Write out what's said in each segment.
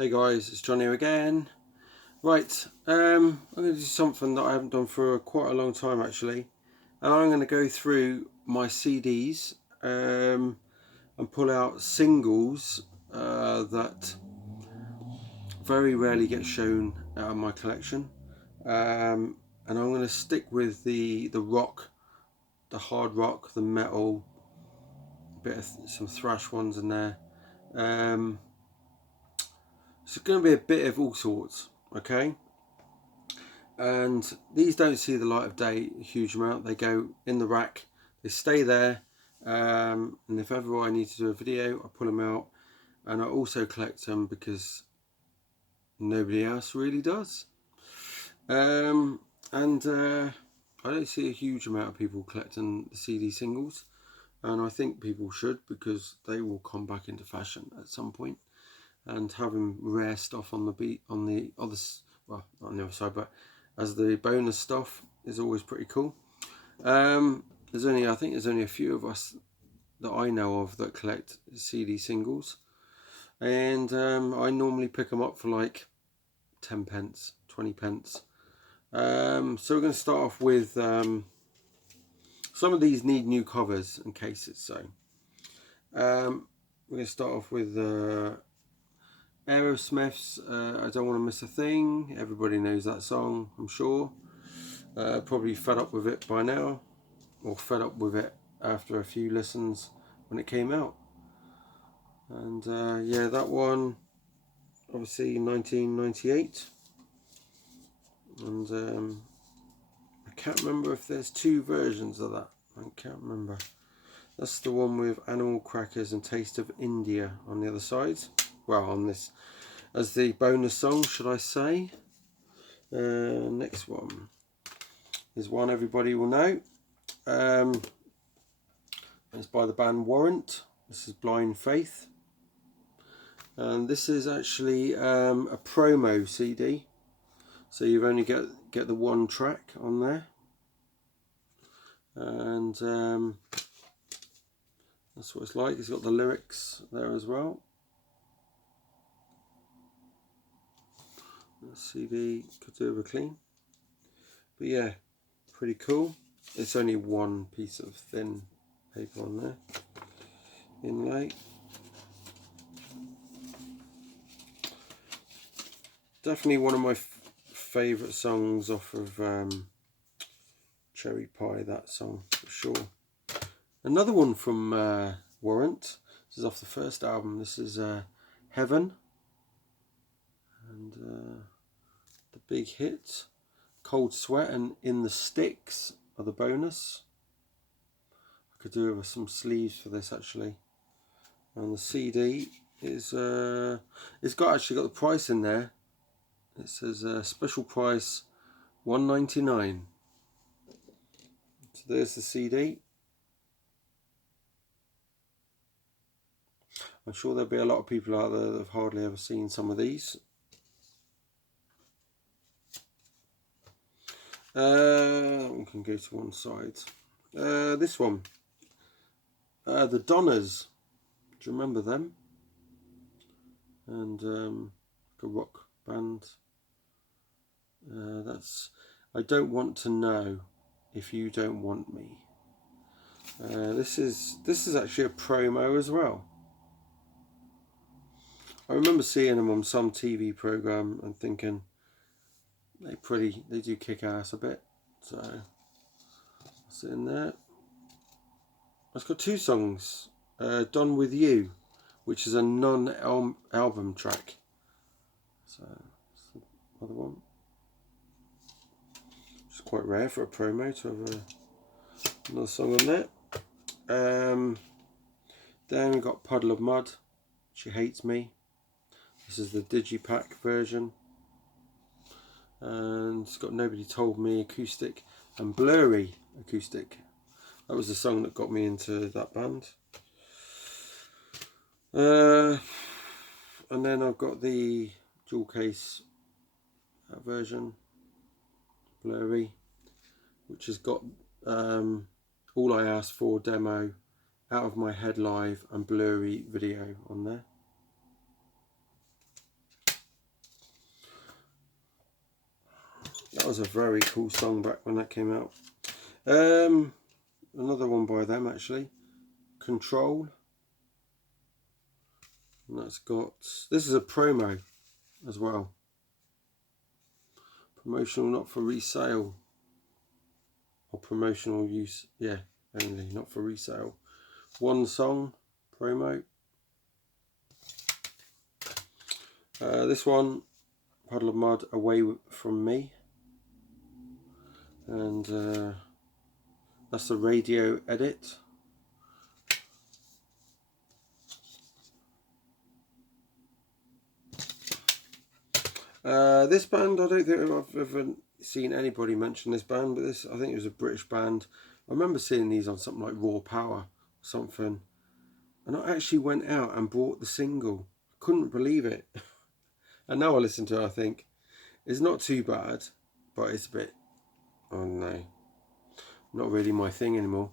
Hey guys, it's John here again. Right, I'm going to do something that I haven't done for quite a long time actually. And I'm going to go through my CDs and pull out singles that very rarely get shown out of my collection. And I'm going to stick with the rock, the hard rock, the metal, a bit of some thrash ones in there. It's going to be a bit of all sorts, okay? And these don't see the light of day a huge amount. They go in the rack, they stay there, and if ever I need to do a video, I pull them out. And I also collect them because nobody else really does. I don't see a huge amount of people collecting the CD singles, and I think people should, because they will come back into fashion at some point. And having rare stuff on the beat, on the other, well, not on the other side, but as the bonus stuff is always pretty cool. I think there's only a few of us that I know of that collect CD singles, and I normally pick them up for like 10 pence, 20 pence. So we're going to start off with some of these need new covers and cases. So we're going to start off with Aerosmith's I Don't Want to Miss a Thing. Everybody knows that song, I'm sure. Probably fed up with it by now, or fed up with it after a few listens when it came out. And yeah, that one, obviously 1998. And I can't remember if there's two versions of that. I can't remember. That's the one with Animal Crackers and Taste of India on the other side. Well, on this as the bonus song, should I say. Next one is one everybody will know. It's by the band Warrant. This is Blind Faith. And this is actually a promo CD. So you've only get the one track on there. And that's what it's like. It's got the lyrics there as well. The CD could do with a clean, but yeah, pretty cool. It's only one piece of thin paper on there. Inlay. Definitely one of my favourite songs off of Cherry Pie, that song for sure. Another one from Warrant. This is off the first album. This is Heaven. And the big hit, Cold Sweat and In the Sticks are the bonus. I could do with some sleeves for this actually. And the CD is it's actually got the price in there. It says special price $1.99. So there's the CD. I'm sure there'll be a lot of people out there that have hardly ever seen some of these. We can go to one side. This one, the Donners. Do you remember them? And a rock band. That's I Don't Want to Know If You Don't Want Me. This is actually a promo as well. I remember seeing them on some TV program and thinking they do kick ass a bit. So what's in there? It's got two songs. Done With You, which is a non-album track. So that's the other one. It's quite rare for a promo to have another song on there. Then we got Puddle of Mud, She Hates Me. This is the Digipack version. And it's got Nobody Told Me acoustic and Blurry acoustic. That was the song that got me into that band. And then I've got the dual case version, Blurry, which has got All I Asked For demo, Out of My Head live and Blurry video on there. was a very cool song back when that came out. Another one by them actually, Control. And that's got, this is a promo as well. Promotional, not for resale. Or promotional use, yeah, only, not for resale. One song, promo. This one, Puddle of Mud, Away From Me. And that's the radio edit. This band, I don't think I've ever seen anybody mention this band, but this, I think it was a British band. I remember seeing these on something like Raw Power or something, and I actually went out and bought the single. I couldn't believe it. And now I listen to it, I think it's not too bad, but it's a bit, oh no, not really my thing anymore.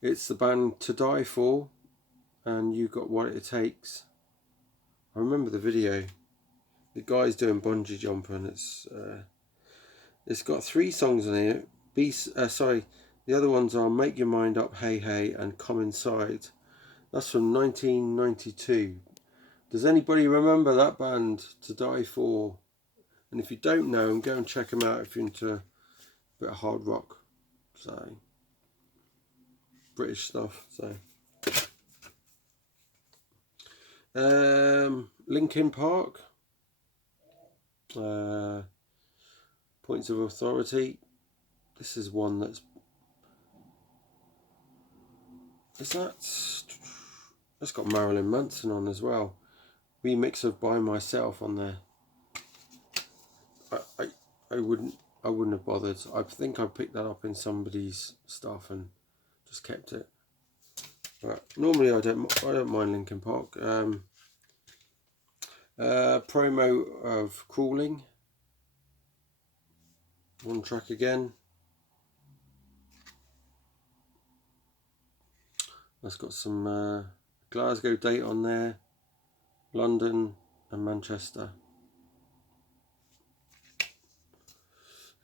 It's the band To Die For, and You Got What It Takes. I remember the video. The guy's doing bungee jumping. It's got 3 songs in here. The other ones are Make Your Mind Up, Hey Hey, and Come Inside. That's from 1992. Does anybody remember that band, To Die For? And if you don't know them, go and check them out if you're into a bit of hard rock. So, British stuff. So, Linkin Park. Points of Authority. This is one that's got Marilyn Manson on as well. Remix of By Myself on there. I wouldn't have bothered. I think I picked that up in somebody's stuff and just kept it. But normally I don't mind Linkin Park. Promo of Crawling. One track again. That's got some Glasgow date on there, London and Manchester.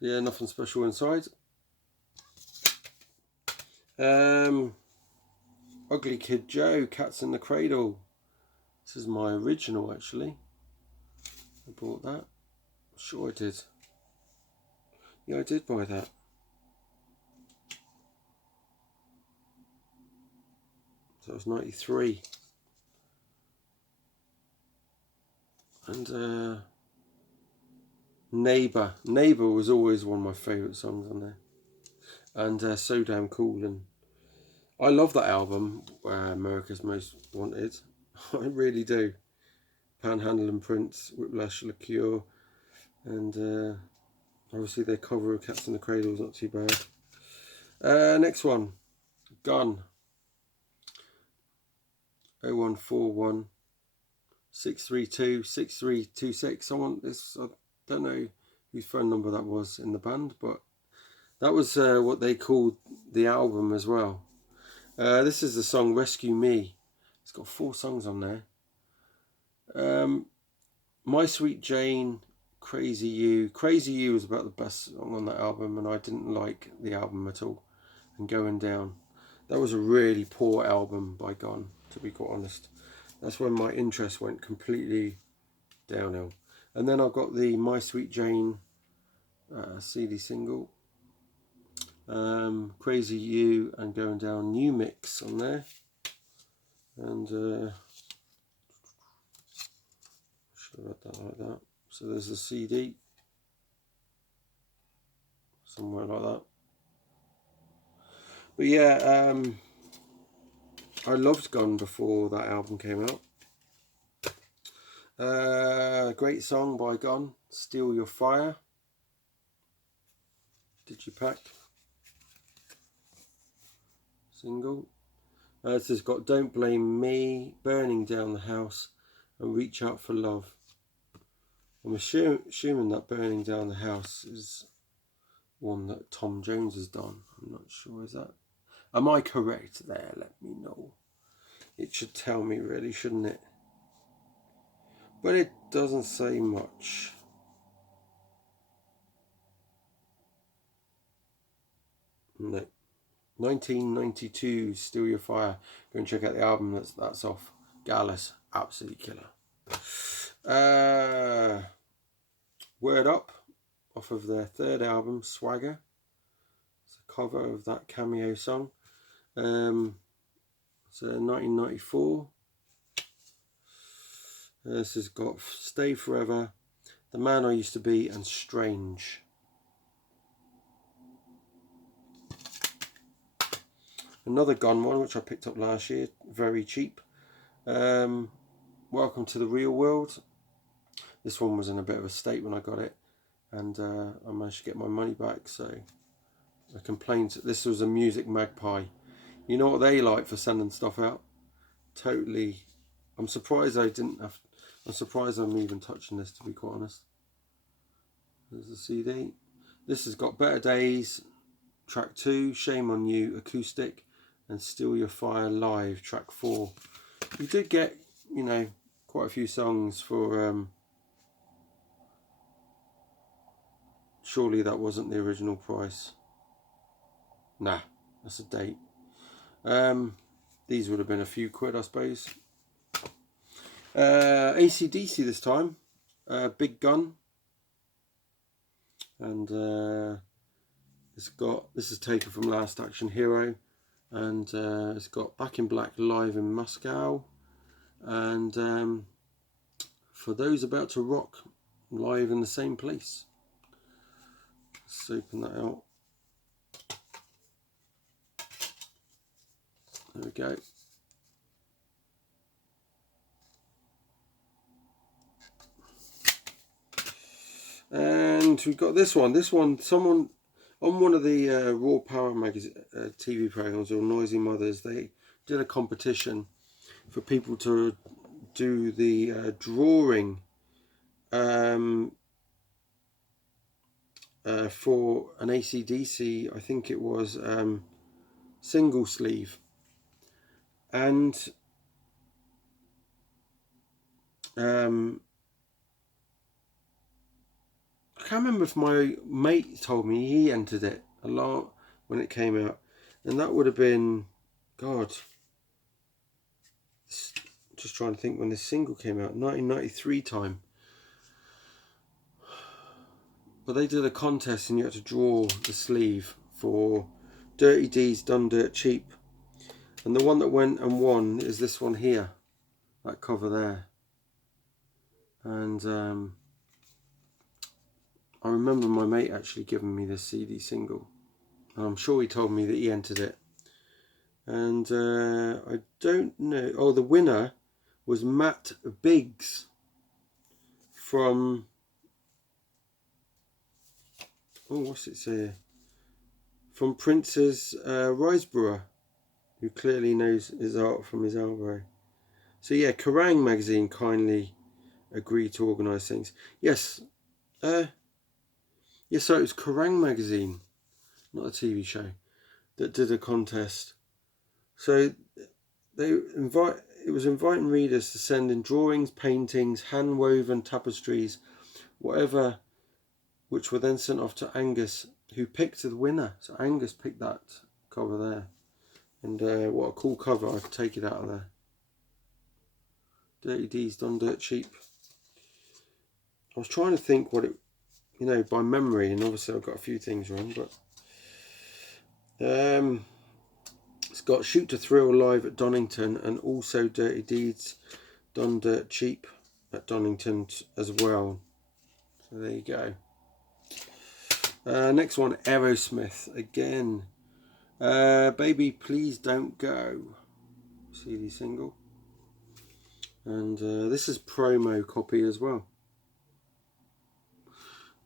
Yeah, nothing special inside. Ugly Kid Joe, Cats in the Cradle. This is my original actually. I bought that. Sure I did. Yeah, I did buy that. So it was 93. And Neighbour was always one of my favourite songs on there. And So Damn Cool. And I love that album, America's Most Wanted. I really do. Panhandle and Prince, Whiplash, Le Cure, and obviously their cover of Cats in the Cradle is not too bad. Next one, Gun. 0141 632 6326. I want this. I don't know whose phone number that was in the band, but that was what they called the album as well. This is the song Rescue Me. It's got 4 songs on there. My Sweet Jane, Crazy You. Crazy You was about the best song on that album, and I didn't like the album at all. And Going Down. That was a really poor album by Gun, to be quite honest. That's when my interest went completely downhill. And then I've got the My Sweet Jane CD single. Crazy You and Going Down new mix on there. And should have read that like that. So there's the CD. Somewhere like that. But yeah, I loved Gun before that album came out. Great song by Gun, Steal Your Fire. Digipack. Single. This has got Don't Blame Me, Burning Down the House, and Reach Out for Love. I'm assuming that Burning Down the House is one that Tom Jones has done. I'm not sure, is that? Am I correct there? Let me know. It should tell me really, shouldn't it? But it doesn't say much. No. 1992, Steal Your Fire. Go and check out the album that's off. Gallus, absolutely killer. Word Up, off of their third album, Swagger. It's a cover of that Cameo song. It's 1994. This has got Stay Forever, The Man I Used to Be, and Strange. Another Gone one, which I picked up last year, very cheap. Welcome to the Real World. This one was in a bit of a state when I got it, and I managed to get my money back. So I complained. This was a Music Magpie. You know what they like for sending stuff out? Totally. I'm surprised I'm surprised I'm even touching this, to be quite honest. There's the CD. This has got Better Days, track 2, Shame on You, acoustic, and Steal Your Fire live, track 4. You did get, quite a few songs for surely that wasn't the original price. Nah, that's a date. These would have been a few quid, I suppose. AC/DC this time, Big Gun, and this is taken from Last Action Hero, and it's got Back in Black live in Moscow, and For Those About to Rock live in the same place. Let's open that out. There we go. And we've got this one. Someone on one of the Raw Power magazine TV programs, or Noisy Mothers, they did a competition for people to do the drawing for an AC/DC, I think it was single sleeve, and I can't remember if my mate told me he entered it a lot when it came out, and that would have been, God, just trying to think when this single came out, 1993 time. But they did a contest and you had to draw the sleeve for Dirty Deeds Done Dirt Cheap, and the one that went and won is this one here, that cover there. And I remember my mate actually giving me this CD single, and I'm sure he told me that he entered it. And I don't know. Oh, the winner was Matt Biggs from, what's it say? From Prince's Riseborough, who clearly knows his art from his elbow. So yeah, Kerrang magazine kindly agreed to organise things. Yes. Yeah, so it was Kerrang magazine, not a TV show, that did a contest. So it was inviting readers to send in drawings, paintings, hand-woven tapestries, whatever, which were then sent off to Angus, who picked the winner. So Angus picked that cover there. And what a cool cover. I could take it out of there. Dirty Deeds Done Dirt Cheap. I was trying to think what it, by memory, and obviously I've got a few things wrong, but it's got Shoot to Thrill live at Donington, and also Dirty Deeds Done Dirt Cheap at Donington as well. So there you go. Next one, Aerosmith again. Baby Please Don't Go CD single, and this is promo copy as well.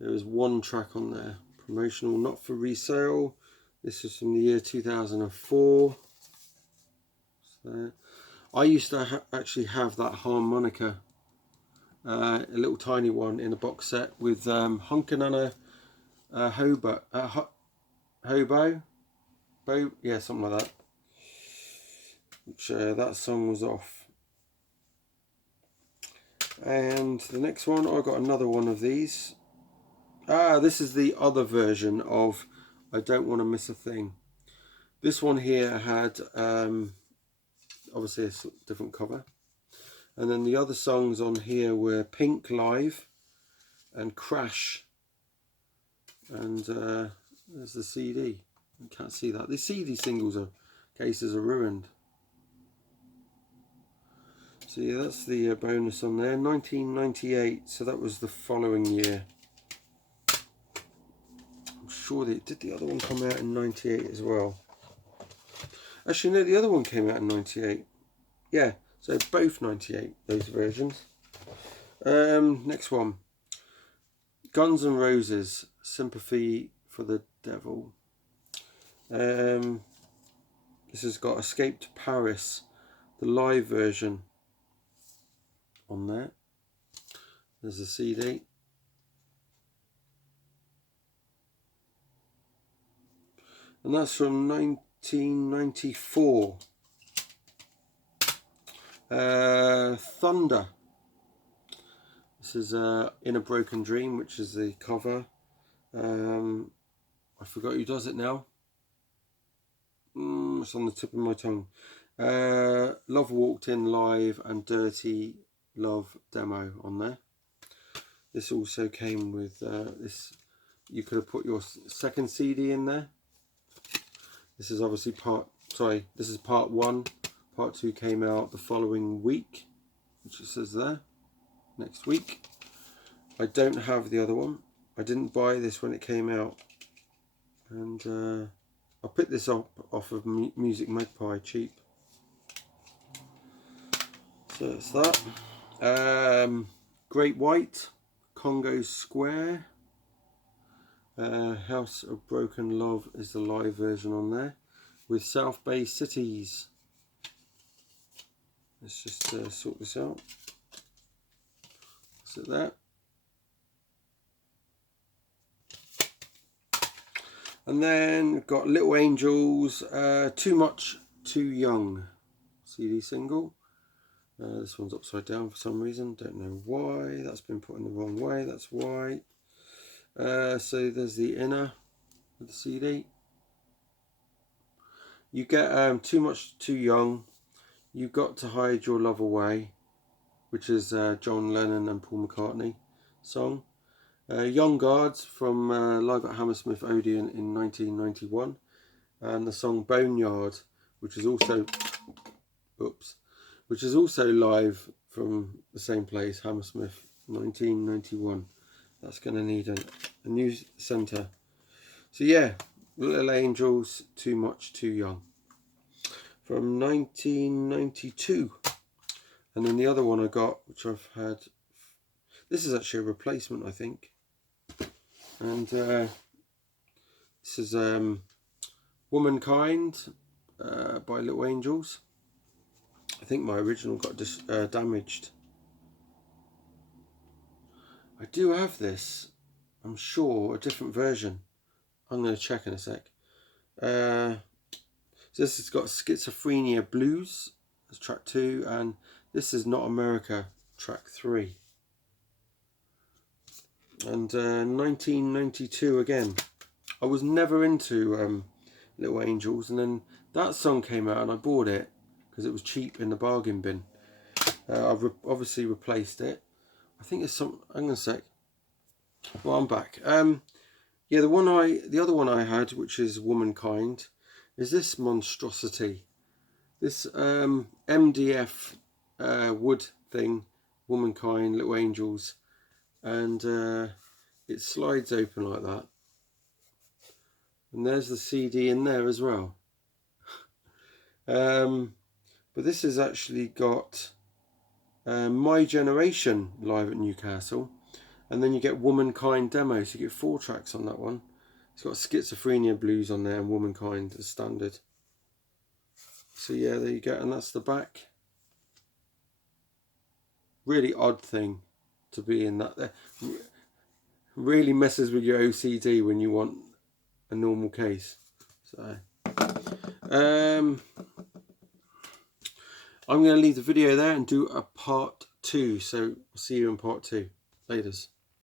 There was one track on there, promotional, not for resale. This is from the year 2004. So, I used to actually have that harmonica, a little tiny one in a box set with Hunkin' on a hobo, yeah, something like that. Which that song was off. And the next one, I got another one of these. This is the other version of I don't want to miss a thing. This one here had obviously a different cover, and then the other songs on here were Pink Live and Crash, and there's the CD. You can't see that. The CD cases are ruined. So yeah, that's the bonus on there. 1998, so that was the following year. I'm sure did the other one come out in 98 as well? Actually no, the other one came out in 98. Yeah, so both 98, those versions. Next one. Guns N' Roses, Sympathy for the Devil. This has got Escape to Paris, the live version on there. There's the CD. And that's from 1994. Thunder. This is In a Broken Dream, which is the cover. I forgot who does it now. It's on the tip of my tongue. Love Walked In live and Dirty Love demo on there. This also came with this. You could have put your second CD in there. This is obviously this is part 1. Part 2 came out the following week, which it says there, next week. I don't have the other one. I didn't buy this when it came out, and I picked this up off of Music Magpie cheap. So it's that. Great White, Congo Square. House of Broken Love is the live version on there, with South Bay Cities. Let's just sort this out. That's it there. And then we've got Little Angels, Too Much, Too Young CD single. This one's upside down for some reason, don't know why. That's been put in the wrong way, that's why. So there's the inner of the CD. You get Too Much, Too Young, You've Got to Hide Your Love Away, which is John Lennon and Paul McCartney song. Young Guards from Live at Hammersmith Odeon in 1991, and the song Boneyard, which is also live from the same place, Hammersmith, 1991. That's going to need a new centre. So yeah, Little Angels, Too Much, Too Young, from 1992. And then the other one I got, which I've had, this is actually a replacement, I think. And this is Womankind by Little Angels. I think my original got damaged. I do have this, I'm sure, a different version. I'm going to check in a sec. So this has got Schizophrenia Blues as track 2, and this is Not America, track 3. And 1992 again. I was never into Little Angels, and then that song came out and I bought it because it was cheap in the bargain bin. I've obviously replaced it. I think it's some. Hang on a sec. Well, I'm back. Yeah, the other one I had, which is Womankind, is this monstrosity. This MDF wood thing, Womankind, Little Angels, and it slides open like that. And there's the CD in there as well. But this has actually got My Generation live at Newcastle, and then you get Womankind demo, so you get 4 tracks on that one. It's got Schizophrenia Blues on there and Womankind as standard. So yeah, there you go, and that's the back. Really odd thing to be in that there. Really messes with your OCD when you want a normal case. So I'm going to leave the video there and do a part 2. So I'll see you in part 2. Laters.